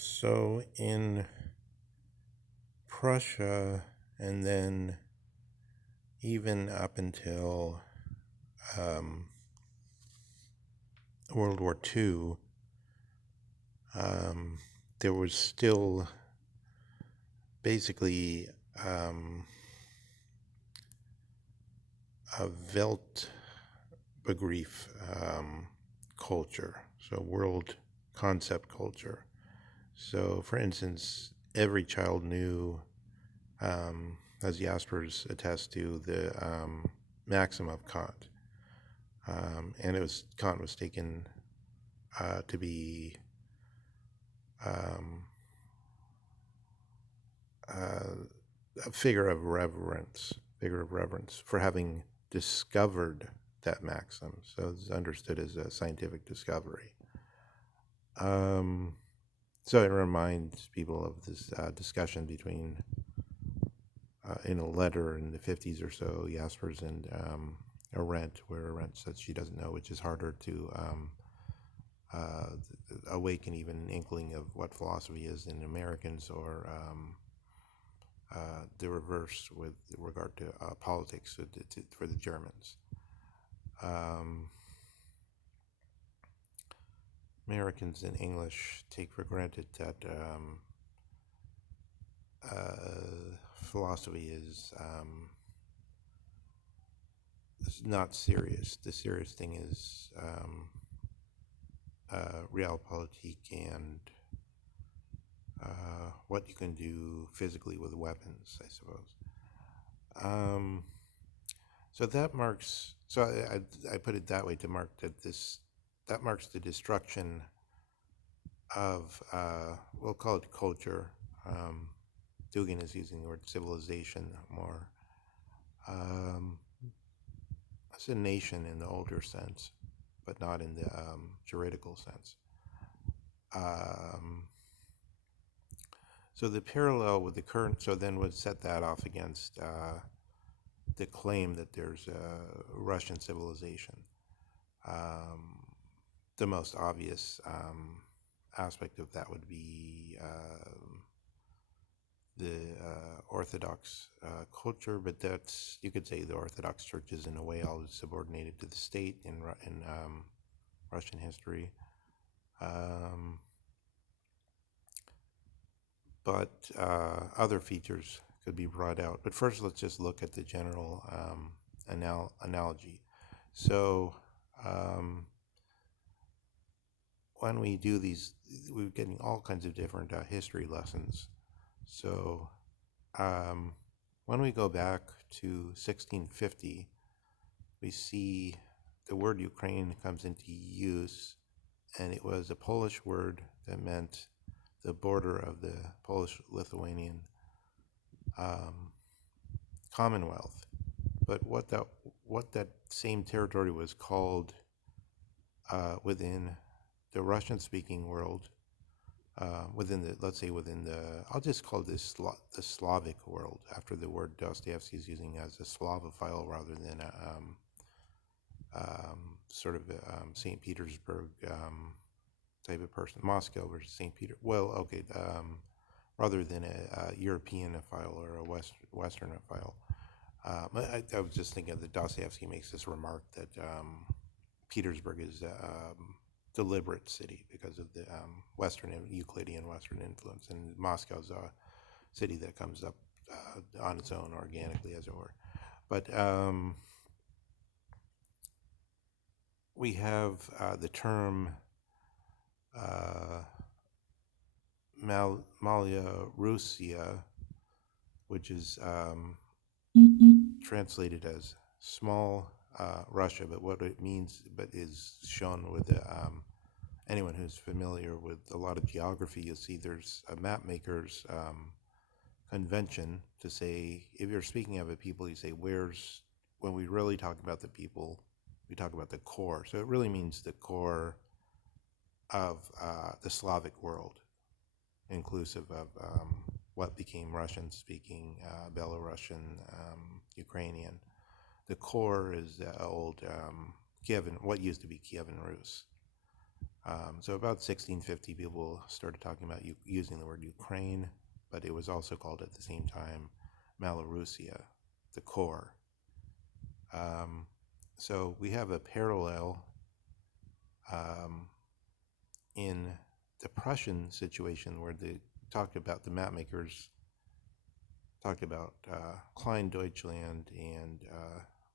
So in Prussia, and then even up until um, World War II, um, there was still basically a Weltbegriff culture, so world concept culture. So, for instance, every child knew, as Jaspers attests to, the maxim of Kant. And Kant was taken to be um, uh, a figure of reverence for having discovered that maxim. So it's understood as a scientific discovery. Um, so it reminds people of this discussion between, in a letter in the 50s or so, Jaspers and Arendt, where Arendt says she doesn't know which is harder to uh, awaken even an inkling of what philosophy is in Americans, or the reverse with regard to politics for the Germans. Um, Americans in English take for granted that philosophy is not serious. The serious thing is realpolitik and what you can do physically with weapons, I suppose. Um, so that marks. So I put it that way to mark that marks the destruction of, we'll call it culture. Um, Dugan is using the word civilization more. It's a nation in the older sense, but not in the juridical sense. Um, so the parallel with the current, so then would set that off against the claim that there's a Russian civilization. Um, the most obvious aspect of that would be the Orthodox culture, but that's, you could say, the Orthodox Church is in a way always subordinated to the state in Russian history. Um, but other features could be brought out. But first, let's just look at the general analogy. So when we do these, we're getting all kinds of different history lessons. So when we go back to 1650, we see the word Ukraine comes into use, and it was a Polish word that meant the border of the Polish-Lithuanian Commonwealth. But what that same territory was called within the Russian-speaking world, within the, let's say, within the, I'll just call this the Slavic world, after the word Dostoevsky is using as a Slavophile rather than a sort of St. Petersburg type of person, Moscow versus St. Peter. Well, okay, rather than a Europeanophile or a Westernophile. I was just thinking that Dostoevsky makes this remark that Petersburg is a deliberate city because of the Euclidean Western influence, and Moscow's a city that comes up on its own organically, as it were. But we have the term Malia Russia, which is translated as small Russia, but what it means, but is shown with anyone who's familiar with a lot of geography, you'll see there's a map maker's convention to say, if you're speaking of a people, you say, when we really talk about the people, we talk about the core. So it really means the core of the Slavic world, inclusive of what became Russian-speaking, Belarusian, Ukrainian. The core is the old Kievan, what used to be Kievan Rus. So about 1650, people started talking about using the word Ukraine, but it was also called at the same time Malorussia, the core. Um, so we have a parallel um, in the Prussian situation where they talked about the map makers talked about Klein Deutschland and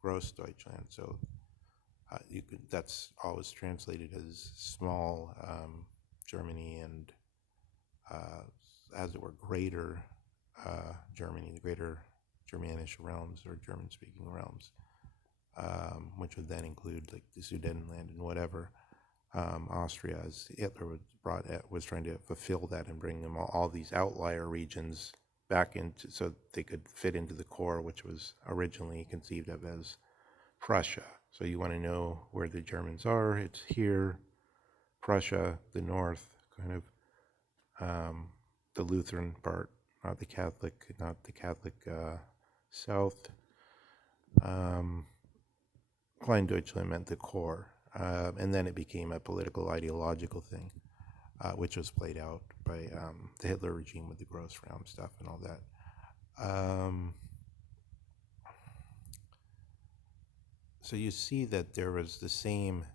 Gross Deutschland. So that's always translated as small Germany and, as it were, greater Germany, the greater Germanish realms or German-speaking realms, which would then include like the Sudetenland and whatever. Austria, as Hitler was trying to fulfill that and bring them all these outlier regions back into so they could fit into the core, which was originally conceived of as Prussia. So you want to know where the Germans are? It's here, Prussia, the north, kind of the Lutheran part, not the Catholic, south. Klein Deutschland meant the core, and then it became a political ideological thing, which was played out by the Hitler regime with the Grossraum stuff and all that. So you see that there was the same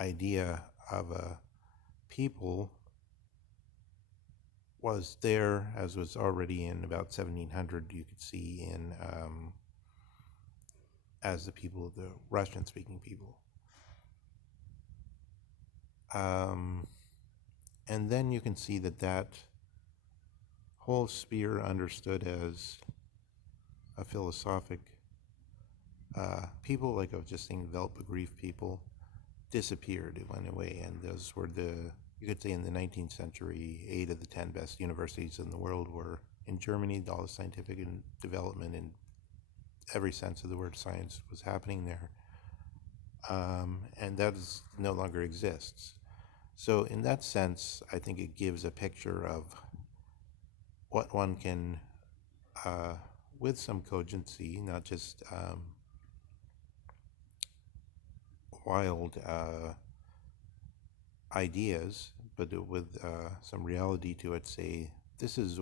idea of a people was there, as was already in about 1700. You could see in as the people, the Russian-speaking people. And then you can see that whole sphere understood as a philosophic people, like I was just saying, Weltbegriff people, disappeared. It went away, and those were you could say in the 19th century, 8 of the 10 best universities in the world were in Germany. All the scientific development in every sense of the word science was happening there. And that no longer exists. So in that sense, I think it gives a picture of what one can, with some cogency, not just wild ideas, but with some reality to it, say, this is